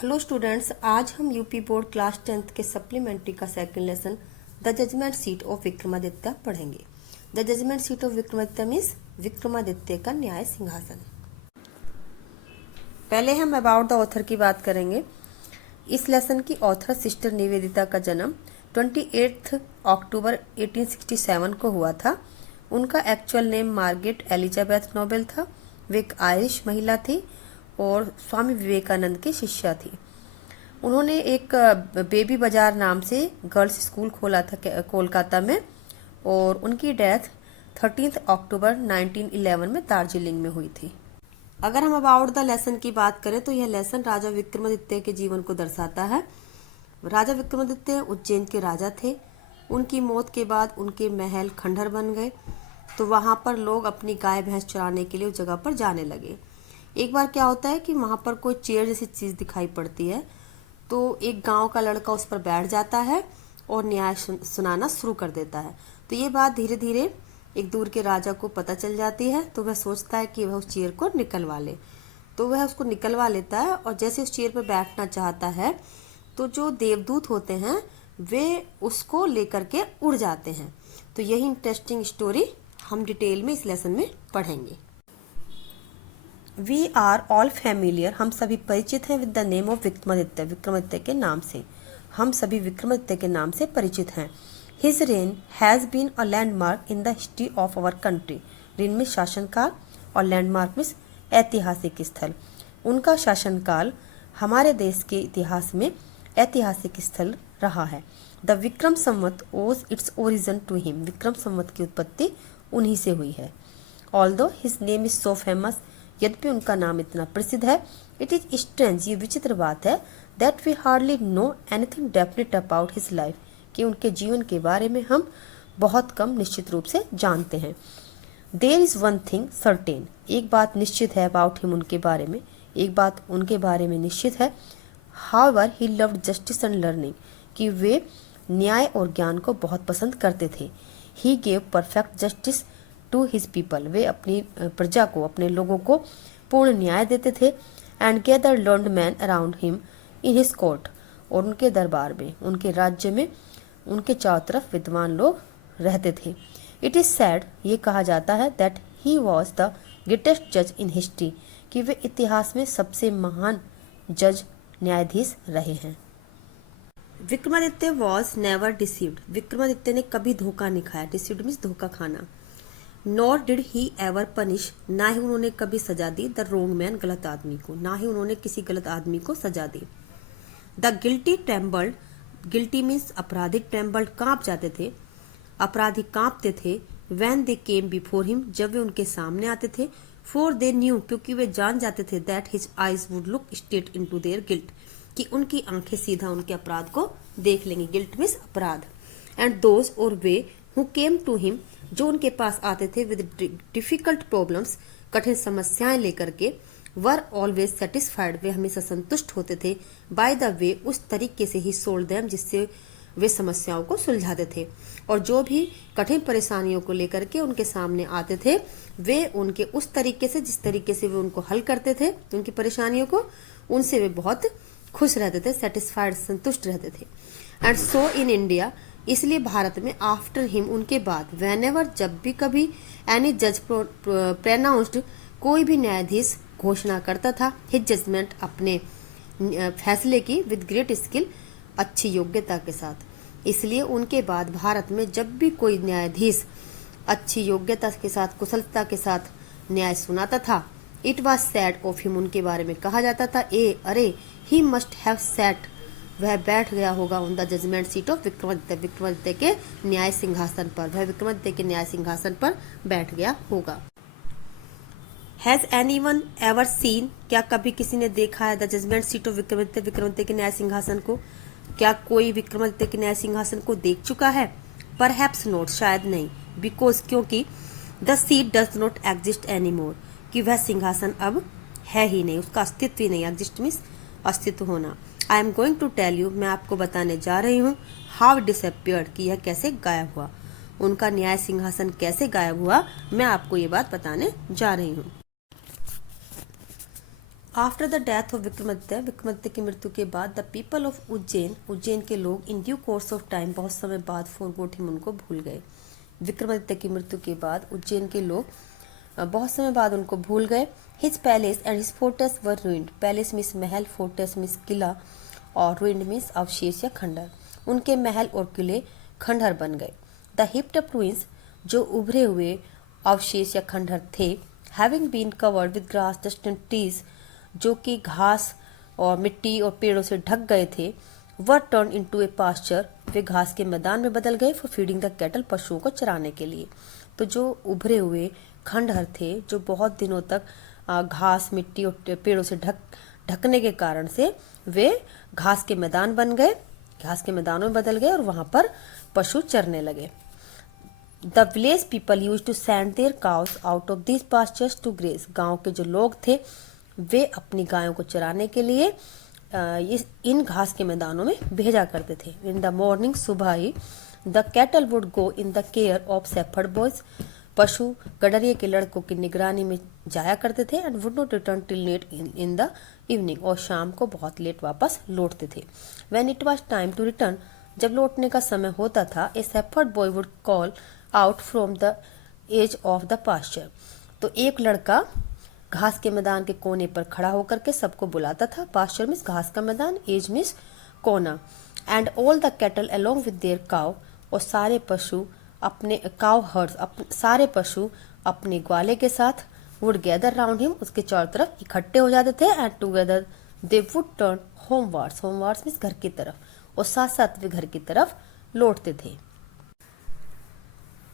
Hello students, आज हम UP board class 10th के सप्लीमेंट्री का second lesson the judgement seat of Vikramaditya पढ़ेंगे। The judgement seat of Vikramaditya means Vikramaditya का न्याय सिंहासन। पहले हम अबाउट द ऑथर की बात करेंगे। इस लेसन की ऑथर सिस्टर निवेदिता का जन्म 28 अक्टूबर 1867 को हुआ था। उनका actual name Margaret Elizabeth Nobel था। वे एक आयरिश महिला थी और स्वामी विवेकानंद की शिष्या थी। उन्होंने एक बेबी बाजार नाम से गर्ल्स स्कूल खोला था कोलकाता में, और उनकी डेथ 13 अक्टूबर 1911 में दार्जिलिंग में हुई थी। अगर हम अबाउट द लेसन की बात करें तो यह लेसन राजा विक्रमादित्य के जीवन को दर्शाता है। राजा विक्रमादित्य उज्जैन के राजा थे। उनकी मौत के बाद उनके महल खंडहर बन गए, तो वहां पर लोग अपनी गाय भैंस चराने के लिए उस जगह पर जाने लगे। एक बार क्या होता है कि वहां पर कोई चेयर जैसी चीज दिखाई पड़ती है, तो एक गांव का लड़का उस पर बैठ जाता है और न्याय सुनाना शुरू कर देता है। तो ये बात धीरे धीरे एक दूर के राजा को पता चल जाती है, तो वह सोचता है कि वह उस चेयर को निकलवा ले। तो वह उसको निकलवा लेता है, और जैसे उस चेयर पर बैठना चाहता है तो जो देवदूत होते हैं वे उसको लेकर के उड़ जाते हैं। तो यही इंटरेस्टिंग स्टोरी हम डिटेल में इस लेसन में पढ़ेंगे। वी आर ऑल फैमिलियर, हम सभी परिचित हैं with the name of Vikramaditya, Vikramaditya के नाम से। हम सभी विक्रमादित्य के नाम से परिचित हैं। His reign has been a landmark in the history of our country. Reign में शासनकाल और लैंडमार्क में ऐतिहासिक स्थल। उनका शासनकाल हमारे देश के इतिहास में ऐतिहासिक स्थल रहा है। The Vikram Samvat owes its origin to him, Vikram Samvat की उत्पत्ति उन्हीं से हुई है। Although his name is so famous, यद्यपि उनका नाम इतना प्रसिद्ध है, इट इज स्ट्रेंज, ये विचित्र बात है, that we hardly know anything definite about his life, कि उनके जीवन के बारे में हम बहुत कम निश्चित रूप से जानते हैं। There is one thing certain, एक बात निश्चित है अबाउट हिम, उनके बारे में, एक बात उनके बारे में निश्चित है। However he loved justice and learning, कि वे न्याय और ज्ञान को बहुत पसंद करते थे। He gave perfect justice to his people, वे अपनी प्रजा को, अपने लोगों को पूर्ण न्याय देते थे। And gather learned man around him in his court, और उनके दरबार में, उनके राज्य में उनके चारों तरफ विद्वान लोग रहते थे। इट इज सैड, ये कहा जाता है, that he was the greatest जज इन हिस्ट्री, कि वे इतिहास में सबसे महान जज, न्यायाधीश रहे हैं। Vikramaditya was never deceived, Vikramaditya ने कभी धोखा नहीं खाया। डिसीव्ड मीन्स धोखा खाना। Nor did he ever punish, ना ही उन्होंने कभी सजा दी द रोंग मैन, गलत आदमी को, ना ही उन्होंने किसी गलत आदमी को सजा दी। The guilty trembled, guilty means अपराधी, ट्रेम्बल्ड कांप जाते थे, अपराधी कांपते थे। When they came before him, जब वे उनके सामने आते थे। फॉर दे न्यू, क्योंकि वे जान जाते थे, that his eyes would look straight into their guilt, कि उनकी आंखें सीधा उनके अपराध को देख लेंगी। गिल्ट मीन्स अपराध। एंड दोज, और वे, हु केम टू हिम, जो उनके पास आते थे विद डिफिकल्ट प्रॉब्लम्स, कठिन समस्याएं लेकर के, वर ऑलवेज सेटिस्फाइड, वे हमेशा संतुष्ट होते थे। बाय द वे, उस तरीके से ही सोल्व देम, जिससे वे समस्याओं को सुलझाते थे। और जो भी कठिन परेशानियों को लेकर के उनके सामने आते थे, वे उनके उस तरीके से, जिस तरीके से वे उनको हल करते थे उनकी परेशानियों को, उनसे वे बहुत खुश रहते थे, सेटिस्फाइड, संतुष्ट रहते थे। एंड सो इन इंडिया, इसलिए भारत में, आफ्टर हिम, उनके बाद, वेनेवर, जब भी कभी, एनी जज प्रोनाउंस्ड, कोई भी न्यायाधीश घोषणा करता था, हिज जजमेंट, अपने फैसले की, विद ग्रेट स्किल, अच्छी योग्यता के साथ। इसलिए उनके बाद भारत में जब भी कोई न्यायाधीश अच्छी योग्यता के साथ, कुशलता के साथ न्याय सुनाता था, it was sad of him, उनके बारे में कहा जाता था, अरे ही मस्ट हैव सैट, वह बैठ गया होगा on the judgement seat of Vikramaditya, Vikramaditya के न्याय सिंहासन पर, वह विक्रमादित्य के न्याय सिंहासन पर बैठ गया होगा। हैज एनीवन एवर सीन, क्या कभी किसी ने देखा है the judgement seat of Vikramaditya, Vikramaditya के न्याय सिंहासन को? क्या कोई विक्रमादित्य के न्याय सिंहासन को देख चुका है? परहैप्स नॉट, शायद नहीं। बिकॉज, क्योंकि the seat does not exist any more, कि वह सिंहासन अब है ही नहीं, उसका अस्तित्व ही नहीं। एग्जिस्ट मीन्स अस्तित्व होना। I am going to tell you, मैं आपको बताने जा रही हूँ, हाउ डिसअपियर्ड, कि यह कैसे गायब हुआ, उनका न्याय सिंहासन कैसे गायब हुआ, मैं आपको ये बात बताने जा रही हूँ। After the death of Vikramaditya, Vikramaditya की मृत्यु के बाद, the people of Ujjain, Ujjain के लोग, in due course of time, बहुत समय बाद, फॉरगॉट हिम, उनको भूल गए। विक्रमादित्य की मृत्यु के बाद उज्जैन के लोग बहुत समय बाद उनको भूल गए। His palace and his fortress were ruined, palace means Mahal, fortress means किला, और रूइंड मीन्स अवशेष या खंडर। उनके महल और किले खंडहर बन गए। द हिप्ड अप रूइंस, जो उभरे हुए अवशेष या खंडहर थे, having been covered with grass, dust and trees, जो कि घास और मिट्टी और पेड़ों से ढक गए थे, वर टर्न इनटू ए पास्चर, वे घास के मैदान में बदल गए, फॉर फीडिंग द कैटल, पशुओं को चराने के लिए। तो जो उभरे हुए खंडहर थे, जो बहुत दिनों तक घास, मिट्टी और पेड़ों से ढकने के कारण से वे घास के मैदान बन गए, घास के मैदानों में बदल गए और वहां पर पशु चरने लगे। The village people use to send their cows out of this pastures to graze, गांव के जो लोग थे वे अपनी गायों को चराने के लिए इन घास के मैदानों में भेजा करते थे। इन द मॉर्निंग, सुबह ही, the cattle would go in the care of shepherd boys, पशु गडरिये के लड़कों की निगरानी में जाया करते थे, and would not return till late in the evening, और शाम को बहुत लेट वापस लौटते थे। When it was time to return, जब लौटने का समय होता था, a shepherd boy would call out from the edge of the pasture, तो एक लड़का घास के मैदान के कोने पर खड़ा होकर के सबको बुलाता था। पास्चर मीन्स घास का मैदान, एज मीन्स कोना। And all the cattle along with their cow, और सारे पशु अपने काउ हर्ड्स, सारे पशु अपने ग्वाले के साथ, वुड गैदर राउंड हिम, उसके चारों तरफ इकट्ठे हो जाते थे, and together they would turn homewards, homewards means घर की तरफ, और साथ साथ वे घर की तरफ लौटते थे।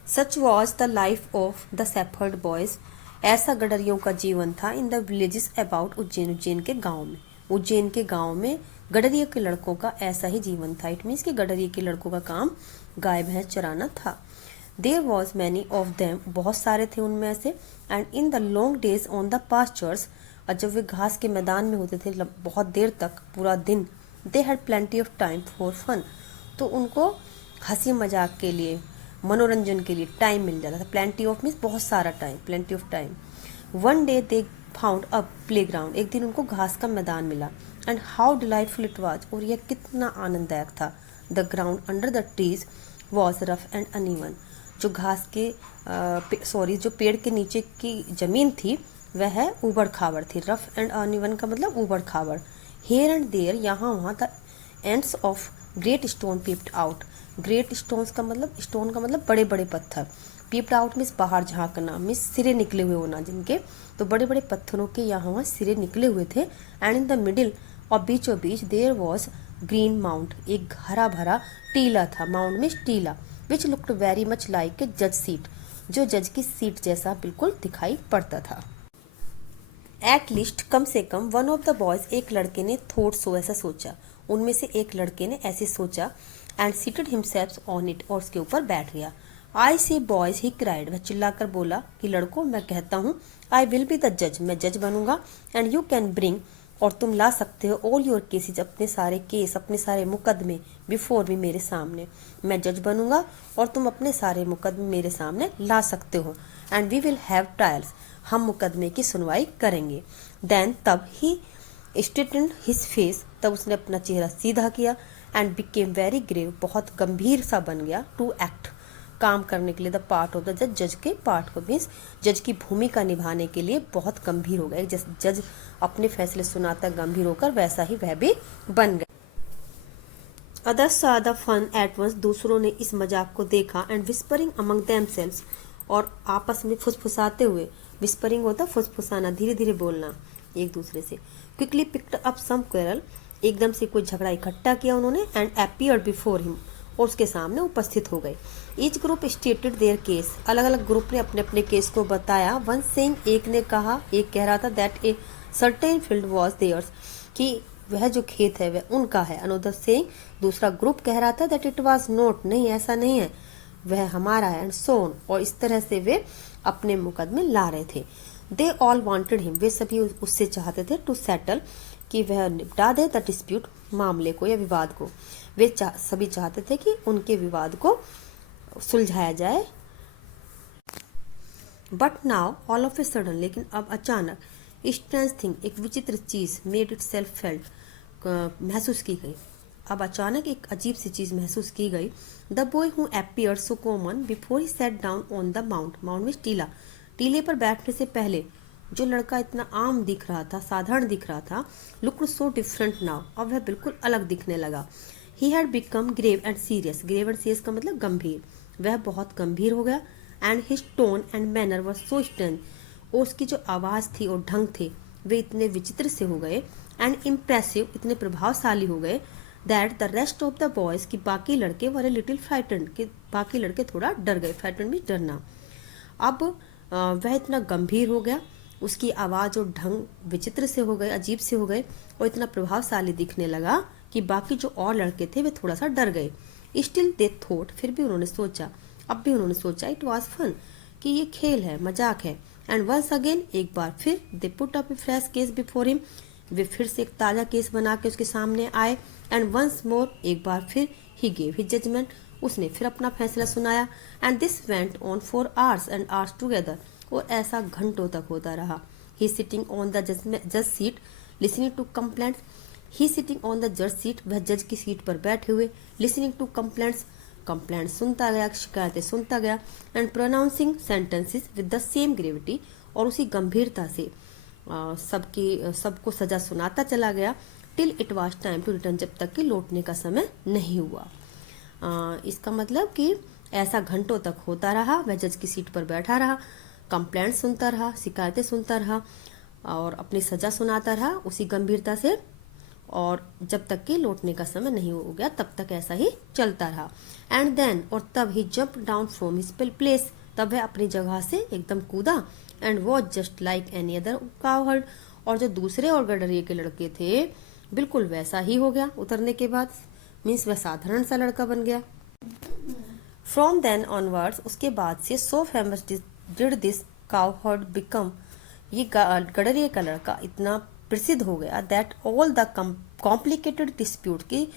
सच was the life of the shepherd boys, ऐसा गडरियों का जीवन था in the villages about Ujjain, Ujjain के गांव में, उज्जैन के गांव में गडरियों के लड़कों का ऐसा ही जीवन था। इट मीन्स कि गडरिये के लड़कों का काम गाय भैंस चराना था। There was many of them, बहुत सारे थे उनमें से, and in the long days on the pastures, और जब वे घास के मैदान में होते थे बहुत देर तक, पूरा दिन, they had plenty of time for fun, तो उनको हंसी मजाक के लिए, मनोरंजन के लिए टाइम मिल जाता था। प्लेंटी ऑफ मीन्स बहुत सारा time, plenty of time. One day they found a playground, एक दिन उनको घास का मैदान मिला, and how delightful it was, और यह कितना आनंददायक था। The ground under the trees was rough and uneven, जो घास के जो पेड़ के नीचे की जमीन थी वह ऊबड़ खाबड़ थी। रफ एंड अनइवन का मतलब ऊबड़ खाबड़। हेयर एंड देयर, यहाँ वहाँ, the ends of great stone peeped out, great stones का मतलब, स्टोन का मतलब बड़े बड़े पत्थर, पीप्ड आउट मीन्स बाहर झांकना, मीन्स सिरे निकले हुए होना जिनके, तो बड़े बड़े पत्थरों के यहाँ वहाँ सिरे निकले हुए थे। एंड इन द मिडिल, और बीचों बीच, देयर वॉज ग्रीन माउंट, एक हरा भरा टीला था, माउंट मीन्स टीला, which looked very much like a जज सीट, जो जज की सीट जैसा बिल्कुल दिखाई पड़ता था। एट लीस्ट, कम से कम, वन ऑफ द बॉयज, एक लड़के ने, थॉट सो, ऐसा सोचा, उनमें से एक लड़के ने ऐसे सोचा, and seated himself on it, और उसके ऊपर बैठ गया। आई सी बॉयज, ही क्राइड, वह चिल्लाकर बोला कि लड़कों, मैं कहता हूँ, आई विल बी द जज, मैं जज बनूंगा, एंड यू कैन ब्रिंग, और तुम ला सकते हो, ऑल योर केसेज, अपने सारे केस, अपने सारे मुकदमे, बिफोर भी, मेरे सामने, मैं जज बनूंगा और तुम अपने सारे मुकदमे मेरे सामने ला सकते हो, and we will have trials, हम मुकदमे की सुनवाई करेंगे। देन, तब ही स्ट्रेटन्ड हिज फेस, तब उसने अपना चेहरा सीधा किया, एंड बिकेम वेरी ग्रेव, बहुत गंभीर सा बन गया, टू एक्ट, काम करने के लिए, द पार्ट ऑफ द जज, जज के पार्ट को, मीन्स जज की भूमिका निभाने के लिए बहुत गंभीर हो गया। जैसे जज अपने फैसले सुनाता गंभीर होकर, वैसा ही वह भी बन गया। Others saw the fun at once, दूसरों ने इस मजाक को देखा, एंड विस्परिंग अमंग themselves, और आपस में फुसफुसाते हुए, विस्परिंग होता फुसफुसाना, धीरे धीरे बोलना एक दूसरे से। Quickly picked up some quarrel, एकदम से कोई झगड़ा इकट्ठा किया उन्होंने, एंड अपीयर्ड बिफोर हिम, और उसके सामने उपस्थित हो गए। Each group stated there case, अलग अलग ग्रुप ने अपने अपने केस को बताया। वन सेइंग, एक ने कहा, एक कह रहा था, that a certain field was theirs, कि वह जो खेत है वह उनका है। अनदर सेइंग, दूसरा ग्रुप कह रहा था, दैट इट वाज नॉट, नहीं ऐसा नहीं है, वह हमारा है, एंड सोन, और इस तरह से वे अपने मुकदमे ला रहे थे। दे ऑल वांटेड हिम, वे सभी उससे चाहते थे, टू सेटल, कि वह निपटा दे द डिस्प्यूट, मामले को या विवाद को। वे सभी चाहते थे कि उनके विवाद को सुलझाया जाए। But now, all of a sudden, लेकिन अब अचानक, स्ट्रेंज थिंग, एक विचित्र चीज, मेड इट सेल्फ फेल्ट, महसूस की गई। अब अचानक एक अजीब सी चीज महसूस की गई। The boy who appeared so common before he sat down on the mount, mount में टीला, टीले पर बैठने से पहले जो लड़का इतना आम दिख रहा था, साधारण दिख रहा था, लुक्ड सो डिफरेंट नाउ, अब वह बिल्कुल अलग दिखने लगा। He had become grave and serious, grave and serious का मतलब गंभीर, वह बहुत गंभीर हो गया। And his tone and manner were so strange, और उसकी जो आवाज़ थी और ढंग थे वे इतने विचित्र से हो गए, एंड इम्प्रेसिव, इतने प्रभावशाली हो गए, that the rest of the boys, की बाकी लड़के वर ए लिटिल फ्राइटेंड, कि बाकी लड़के थोड़ा डर गए। फ्राइटेंड भी डरना। अब वह इतना गंभीर हो गया, उसकी आवाज़ और ढंग विचित्र से हो गए, अजीब से हो गए, और इतना प्रभावशाली दिखने लगा कि बाकी जो और लड़के थे वे थोड़ा सा डर गए। स्टिल दे थॉट, फिर भी उन्होंने सोचा, अब भी उन्होंने सोचा, इट वॉज फन, कि ये खेल है, मजाक है। एंड वंस अगेन, एक बार फिर, they put up a fresh case before him, वे फिर से एक ताज़ा केस बना के उसके सामने आए। एंड वंस मोर, एक बार फिर, ही गेव हिज जजमेंट, उसने फिर अपना फैसला सुनाया। And this went on for hours and hours together, और ऐसा घंटों तक होता रहा। ही सिटिंग ऑन द जज seat listening to complaints, he sitting on the जज सीट, वह जज की सीट पर बैठे हुए, लिसनिंग टू कंप्लेंट्स, कंप्लेंट सुनता गया, शिकायतें सुनता गया। And pronouncing sentences with the same gravity, और उसी गंभीरता से सबको सजा सुनाता चला गया। Till it was time to return, जब तक कि लौटने का समय नहीं हुआ। इसका मतलब कि ऐसा घंटों तक होता रहा, वह जज की सीट पर बैठा रहा, कंप्लेंट सुनता रहा, शिकायतें सुनता रहा, और अपनी सजा सुनाता रहा उसी गंभीरता से, और जब तक कि लौटने का समय नहीं हो गया तब तक ऐसा ही चलता रहा। एंड देन, और तब he jump down from his place, तब वह अपनी जगह से एकदम कूदा। And was just like any other cowherd, और जो दूसरे और गडरिये के लड़के थे बिल्कुल वैसा ही हो गया उतरने के बाद, मीन्स वह साधारण सा लड़का बन गया। फ्रॉम देन ऑनवर्ड्स, उसके बाद से, so famous did this cowherd become, ये गडरिये का लड़का इतना प्रसिद्ध हो गया, that all the complicated dispute, की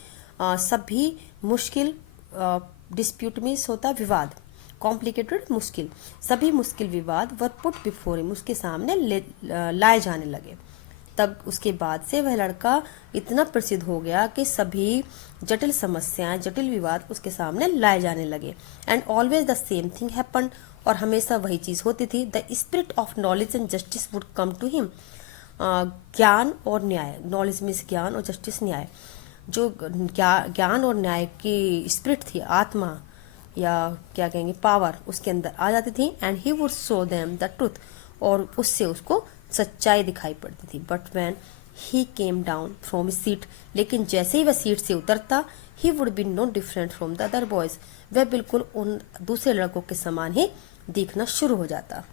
सभी मुश्किल डिस्प्यूट मीन्स होता विवाद, कॉम्प्लिकेटेड मुश्किल, सभी मुश्किल विवाद वर पुट बिफोर हिम, उसके सामने लाए जाने लगे। तब उसके बाद से वह लड़का इतना प्रसिद्ध हो गया कि सभी जटिल समस्याएं, जटिल विवाद उसके सामने लाए जाने लगे। And always the same thing happen, और हमेशा वही चीज होती थी। The spirit of knowledge and justice would come to him, ज्ञान और न्याय, नॉलेज मीन्स ज्ञान और जस्टिस न्याय, जो ज्ञान और न्याय की स्पिरिट थी, आत्मा या क्या कहेंगे पावर, उसके अंदर आ जाती थी। And he would show them the truth, और उससे उसको सच्चाई दिखाई पड़ती थी। But when he came down from his seat, लेकिन जैसे ही वह सीट से उतरता, he would be no different from the other boys, वह बिल्कुल उन दूसरे लड़कों के समान ही दिखना शुरू हो जाता।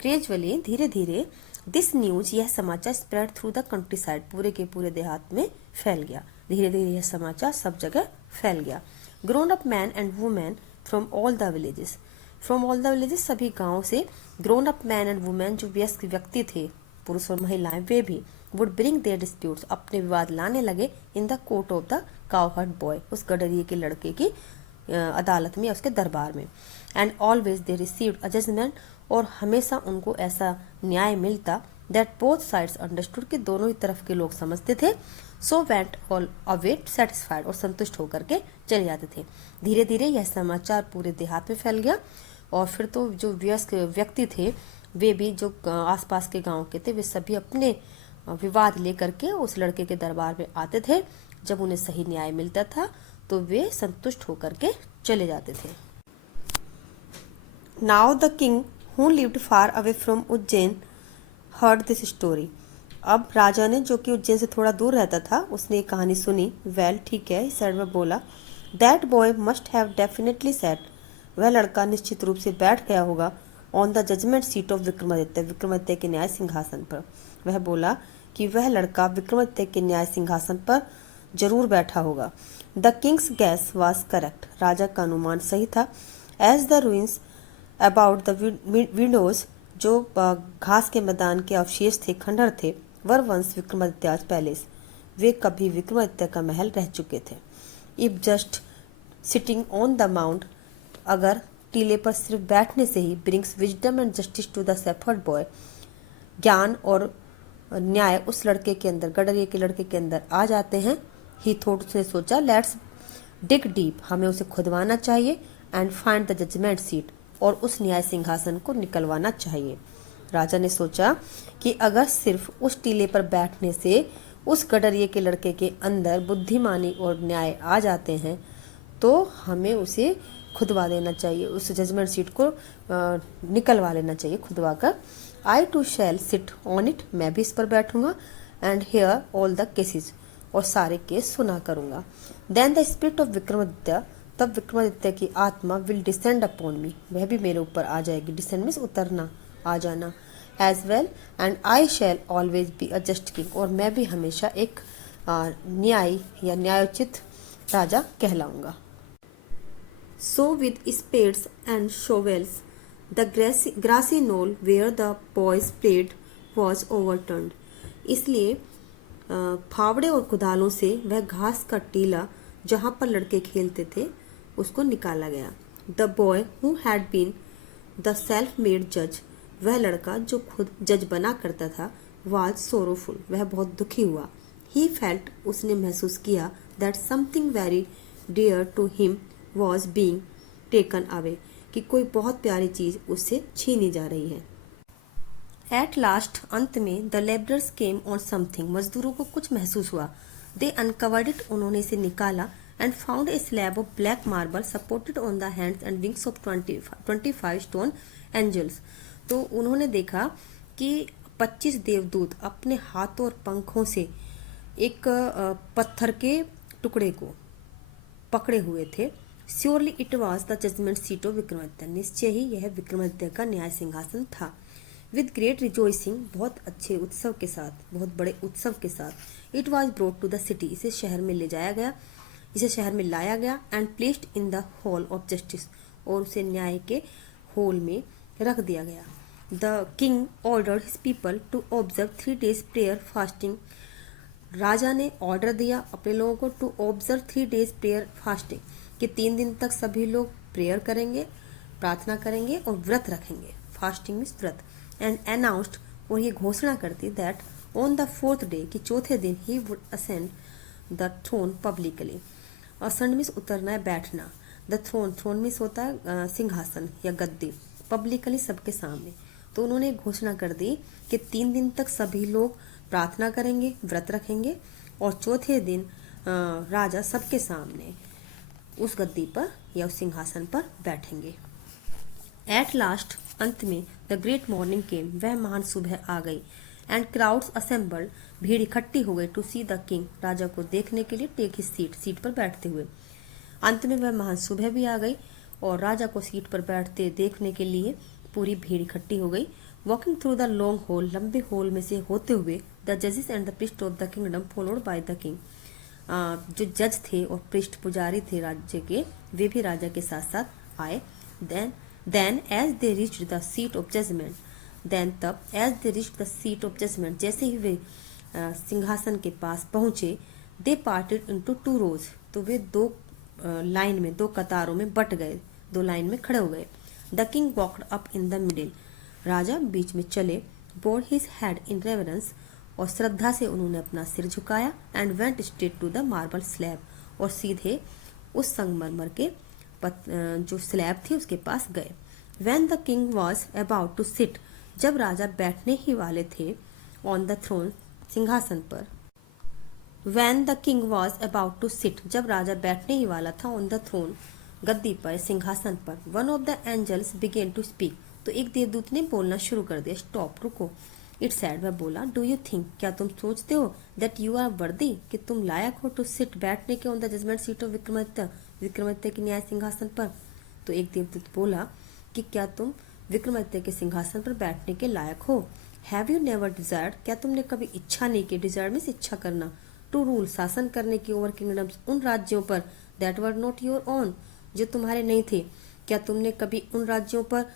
ग्रेजुअली, धीरे धीरे, दिस न्यूज, यह समाचार spread through the country side, पूरे के पूरे देहात में फैल गया। धीरे धीरे यह समाचार सब जगह फैल गया। Grown up man and women from all the villages, from all the villages, सभी गांवों से, grown up man and women, जो वयस्क व्यक्ति थे, पुरुष और महिलाएं, वे भी, वुड ब्रिंग देयर डिस्प्यूट्स, अपने विवाद लाने लगे, in the court of the cowherd boy, उस गडरिये के लड़के की अदालत में, उसके दरबार में। And always they received a judgement, और हमेशा उनको ऐसा न्याय मिलता, दैट बोथ साइड्स अंडरस्टूड, कि दोनों ही तरफ के लोग समझते थे। So went all away satisfied, और संतुष्ट होकर के चले जाते थे। धीरे धीरे यह समाचार पूरे देहात में फैल गया, और फिर तो जो वयस्क व्यक्ति थे वे भी, जो आसपास के गांव के थे, वे सभी अपने विवाद लेकर के उस लड़के के दरबार में आते थे। जब उन्हें सही न्याय मिलता था तो वे संतुष्ट होकर के चले जाते थे। Now the king who lived far away from Ujjain heard this story, अब राजा ने, जो कि उज्जैन से थोड़ा दूर रहता था, उसने ये कहानी सुनी। वेल, ठीक है, सर में बोला, that boy must have definitely set, वह लड़का निश्चित रूप से बैठ गया होगा, on the judgement seat of Vikramaditya, Vikramaditya के न्याय सिंहासन पर। वह बोला कि वह लड़का विक्रमादित्य के न्याय सिंहासन पर जरूर बैठा होगा। The king's guess was correct, राजा का अनुमान सही था। As the ruins about the windows, जो घास के मैदान के अवशेष थे, खंडहर थे, वर वंस विक्रमादित्याज पैलेस, वे कभी विक्रमादित्य का महल रह चुके थे। If just sitting on the mount, अगर टीले पर सिर्फ बैठने से ही, brings wisdom and justice to the shepherd boy, ज्ञान और न्याय उस लड़के के अंदर, गडरिये के लड़के के अंदर आ जाते हैं। ही थॉट, उसने सोचा, लेट्स डिग डीप, हमें उसे खुदवाना चाहिए, and find the judgement seat, और उस न्याय सिंहासन को निकलवाना चाहिए। राजा ने सोचा कि अगर सिर्फ उस टीले पर बैठने से उस गडरिये के लड़के के अंदर बुद्धिमानी और न्याय आ जाते हैं तो हमें उसे खुदवा देना चाहिए, उस जजमेंट सीट को निकलवा लेना चाहिए खुदवा कर। I too shall sit on it, मैं भी इस पर बैठूंगा, and hear all the cases, और सारे केस सुना करूंगा। Then the spirit of Vikramaditya, तब विक्रमादित्य की आत्मा विल डिसेंड अपॉन मी, वह भी मेरे ऊपर आ जाएगी। डिसेंड मीन्स उतरना, आ जाना। As well, and I shall always be a just king, और मैं भी हमेशा एक न्याय या न्यायोचित राजा कहलाऊंगा। So with spades and shovels, the grassy knoll where the boys played was overturned. इसलिए फावड़े और कुदालों से वह घास का टीला जहाँ पर लड़के खेलते थे उसको निकाला गया। The boy who had been the self-made judge, वह लड़का जो खुद जज बना करता था, was sorrowful, वह बहुत दुखी हुआ। He felt, उसने महसूस किया, that something very dear to him was being taken away, कि कोई बहुत प्यारी चीज उससे छीनी जा रही है। At last, अंत में, the laborers came on something, मजदूरों को कुछ महसूस हुआ। They uncovered it, उन्होंने इसे निकाला, and found a slab of black marble supported on the hands and wings of 25 stone angels. तो उन्होंने देखा कि 25 देवदूत अपने हाथों और पंखों से एक पत्थर के टुकड़े को पकड़े हुए थे। Surely it was the judgement seat of Vikramaditya, निश्चय ही यह विक्रमादित्य का न्याय सिंहासन था। विद ग्रेट रिजॉइसिंग, बहुत अच्छे उत्सव के साथ, बहुत बड़े उत्सव के साथ, it was brought to the city, इसे शहर में ले जाया गया, इसे शहर में लाया गया, and placed in the hall of justice, और उसे न्याय के हॉल में रख दिया गया। The king ordered his people to observe 3 days prayer fasting, राजा ने ऑर्डर दिया अपने लोगों को to observe 3 days prayer fasting, कि 3 दिन तक सभी लोग प्रेयर करेंगे, प्रार्थना करेंगे और व्रत रखेंगे। फास्टिंग मीन्स व्रत। एंड अनाउंस्ड, और ये घोषणा करती, that on the 4th day, कि चौथे दिन, he would ascend the throne publicly. Ascend means उतरना है, बैठना। द थ्रोन मीन्स होता है सिंहासन या गद्दी, पब्लिकली सबके सामने। तो उन्होंने घोषणा कर दी कि 3 दिन तक सभी लोग प्रार्थना करेंगे, व्रत रखेंगे, और चौथे दिन राजा सबके सामने उस गद्दी पर या उस सिंहासन पर बैठेंगे। एट लास्ट, अंत में, द ग्रेट मॉर्निंग केम, वह महान सुबह आ गई, एंड क्राउड्स असेंबल्ड, भीड़ इकट्ठी हो गई, टू सी द किंग, राजा को देखने के लिए, टेक हिज सीट पर बैठते हुए। अंत में वह महान सुबह भी आ गई और राजा को सीट पर बैठते देखने के लिए पूरी भीड़ इकट्ठी हो गई। Walking through the long haul, लंबे हॉल में से होते हुए, द जजेस and the priest of the kingdom followed by the king, जो जज थे और पृष्ठ पुजारी थे राज्य के, वे भी राजा के साथ साथ आए। Then as they reached the seat of judgement, then तब, as they reached the seat of judgement, जैसे ही वे सिंहासन के पास पहुंचे, दे पार्टेड इनटू 2 rows, तो वे 2 लाइन में, 2 कतारों में बट गए, 2 लाइन में खड़े हो गए। The king walked up in the middle, राजा बीच में चले, bowed his head in reverence, और श्रद्धा से उन्होंने अपना सिर झुकाया, and went straight to the marble slab, और सीधे उस संगमरमर के जो स्लैब थी उसके पास गए। When the king was about to sit, जब राजा बैठने ही वाले थे, ऑन द थ्रोन, सिंहासन पर। When the king was about to sit, जब राजा बैठने ही वाला था, ऑन द थ्रोन, गद्दी पर, सिंहासन पर। One of the angels began to speak, तो एक देवदूत ने बोलना शुरू कर दिया। स्टॉप, रुको। इट सैड, वह बोला, डू यू थिंक, क्या तुम सोचते हो, दैट यू आर वर्दी, कि तुम लायक हो, टू सिट, बैठने के, on the judgement seat of Vikramaditya, Vikramaditya के न्याय सिंहासन पर। तो एक देवदूत बोला कि क्या तुम विक्रमादित्य के सिंहासन पर बैठने के लायक हो। हैव यू नेवर डिजायर्ड, क्या तुमने कभी इच्छा नहीं की, डिजायर मीन्स इच्छा करना, टू रूल, शासन करने की, ओवर किंगडम्स, उन राज्यों पर, that were not your own, जो तुम्हारे नहीं थे। क्या तुमने कभी उन राज्यों पर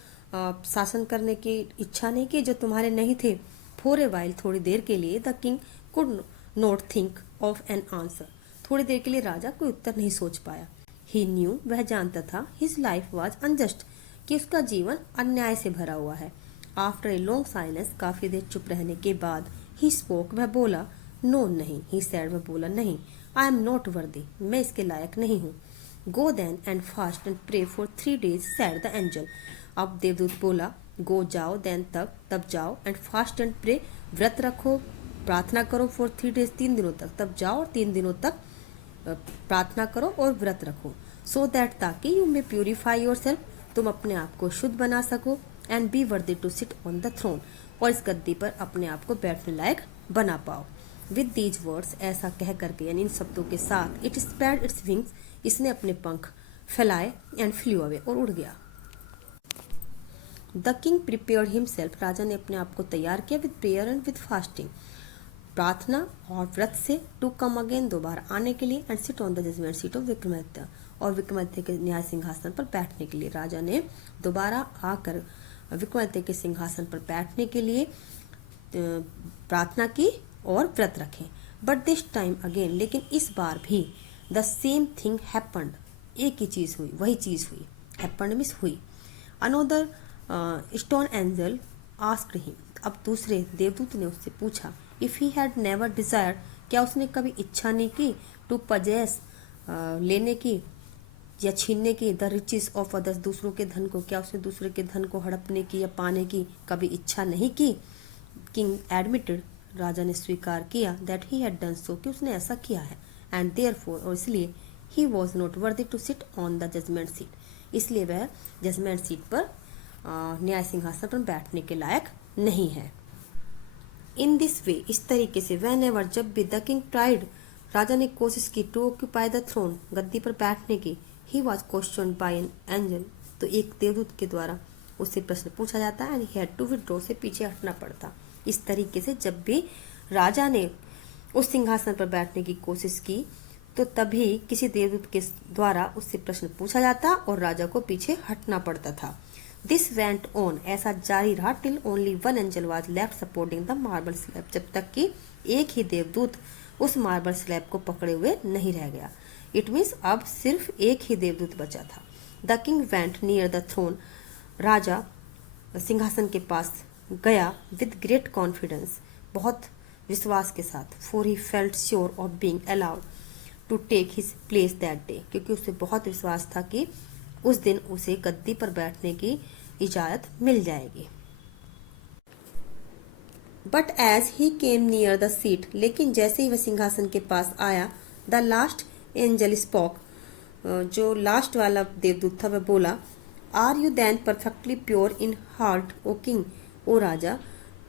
शासन करने की इच्छा नहीं की जो तुम्हारे नहीं थे। फॉर ए वाइल, थोड़ी देर के लिए, the king could not think of an answer, थोड़ी देर के लिए राजा कोई उत्तर नहीं सोच पाया। ही न्यू, वह जानता था, हिज लाइफ वॉज अनजस्ट, कि उसका जीवन अन्याय से भरा हुआ है। आफ्टर ए लॉन्ग साइलेंस, काफी देर चुप रहने के बाद, ही स्पोक, वह बोला, नो नहीं, ही सैड, वह बोला, नहीं, आई एम नॉट वर्दी, मैं इसके लायक नहीं हूँ। Go then and fast and pray for 3 days, said the angel. अब देवदूत बोला, गो जाओ, देन तब जाओ, एंड फास्ट एंड प्रे, व्रत रखो, प्रार्थना करो, फॉर 3 days, 3 दिनों तक, तब जाओ और 3 दिनों तक प्रार्थना करो और व्रत रखो, सो दैट, ताकि you may purify yourself, तुम अपने आप को शुद्ध बना सको, and be worthy to sit on the throne, और इस गद्दी पर अपने आप को बैठने लायक बना पाओ। विद दीज वर्ड्स, ऐसा कह करके यानी इन शब्दों के साथ, इट स्प्रेड इट्स विंग्स, इसने अपने पंख फैलाए, एंड फ्लू अवे, और उड़ गया। द किंग प्रिपेयर्ड हिमसेल्फ, राजा ने अपने आप को तैयार किया, with prayer and with fasting, प्रार्थना और व्रत से, टू कम अगेन, दोबारा आने के लिए, and sit on the judgement seat of Vikramaditya, और विक्रमादित्य के न्याय सिंहासन पर बैठने के लिए। राजा ने दोबारा आकर विक्रमादित्य के सिंहासन पर बैठने के लिए प्रार्थना की और व्रत रखे। बट दिस टाइम अगेन, लेकिन इस बार भी, द सेम थिंग हैपन्ड, एक ही चीज हुई, वही चीज हुई, हैपन्ड मीन्स हुई। Another stone angel asked him, अब दूसरे देवदूत ने उससे पूछा, if he had never desired, क्या उसने कभी इच्छा नहीं की, टू पजेस, लेने की या छीनने की, द रिचेस ऑफ अदर्स, दूसरों के धन को, क्या उसने दूसरे के धन को हड़पने की या पाने की कभी इच्छा नहीं की। किंग एडमिटेड, राजा ने स्वीकार किया, that he had done so, कि उसने ऐसा किया है, एंड देयरफॉर, और इसलिए, he was not worthy to sit on the judgement seat, इसलिए वह जजमेंट सीट पर, न्याय सिंहासन पर बैठने के लायक नहीं है। इन दिस वे, इस तरीके से, व्हेनेवर, जब भी, द किंग ट्राइड, राजा ने कोशिश की, टू ऑक्यूपाई द थ्रोन, गद्दी पर बैठने की, he was question by an angel, तो एक देवदूत के द्वारा उससे प्रश्न पूछा जाता है, and he had to withdraw, से पीछे हटना पड़ता। इस तरीके से जब भी राजा ने उस सिंहासन पर बैठने की कोशिश की, तो तभी किसी देवदूत के द्वारा उससे प्रश्न पूछा जाता और राजा को पीछे हटना पड़ता था। दिस वेंट ऑन, ऐसा जारी रहा, till only one angel was left supporting the marble slab, जब तक कि एक ही देवदूत उस मार्बल स्लैब को पकड़े हुए नहीं रह गया। इट मीन्स अब सिर्फ एक ही देवदूत बचा था। The king went near the throne, राजा सिंहासन के पास गया, विद ग्रेट कॉन्फिडेंस, बहुत विश्वास के साथ, for he felt sure of being allowed to take his place that day, क्योंकि उसे बहुत विश्वास था कि उस दिन उसे गद्दी पर बैठने की इजाजत मिल जाएगी। But as he came near the seat, लेकिन जैसे ही वह सिंहासन के पास आया, द लास्ट एंजल स्पोक, जो लास्ट वाला देवदूत था वह बोला, are you then perfectly pure in heart O king, ओ राजा,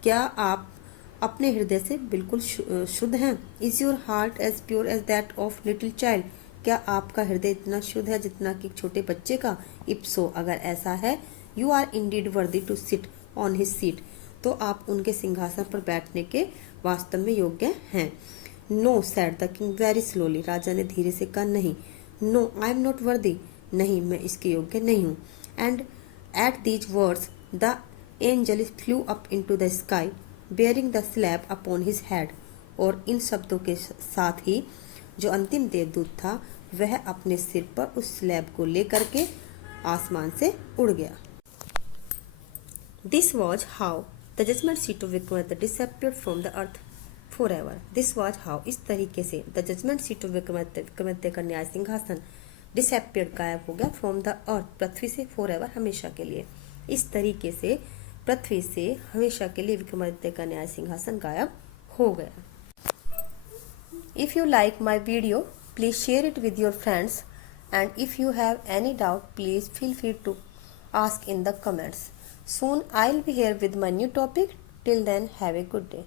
क्या आप अपने हृदय से बिल्कुल शुद्ध हैं। Is your heart as pure as that of little child, क्या आपका हृदय इतना शुद्ध है जितना कि छोटे बच्चे का। इफ सो, अगर ऐसा है, you are indeed worthy to sit on his seat, तो आप उनके सिंहासन पर बैठने के वास्तव में योग्य हैं। No said the king very slowly, राजा ने धीरे से कहा, नहीं। No I am not worthy, नहीं मैं इसके योग्य नहीं हूँ। And at these words the angel flu up into the sky bearing the slab upon his head, और इन शब्दों के साथ ही जो अंतिम देवदूत था वह अपने सिर पर उस स्लैब को लेकर के आसमान से उड़ गया। This was how the judgement seat of Vikramaditya disappeared from the earth forever. This was how, इस तरीके से, the judgement seat of Vikramaditya का न्याय सिंहासन डिसअपियर्ड, गायब हो गया, फ्रॉम द अर्थ, पृथ्वी से, फॉर एवर, हमेशा के लिए। इस तरीके से पृथ्वी से हमेशा के लिए विक्रमादित्य का न्याय सिंहासन गायब हो गया। If you like my video, please share it with your friends, and if you have any doubt, please feel free to ask in the comments. Soon I'll be here with my new topic. Till then, have a good day.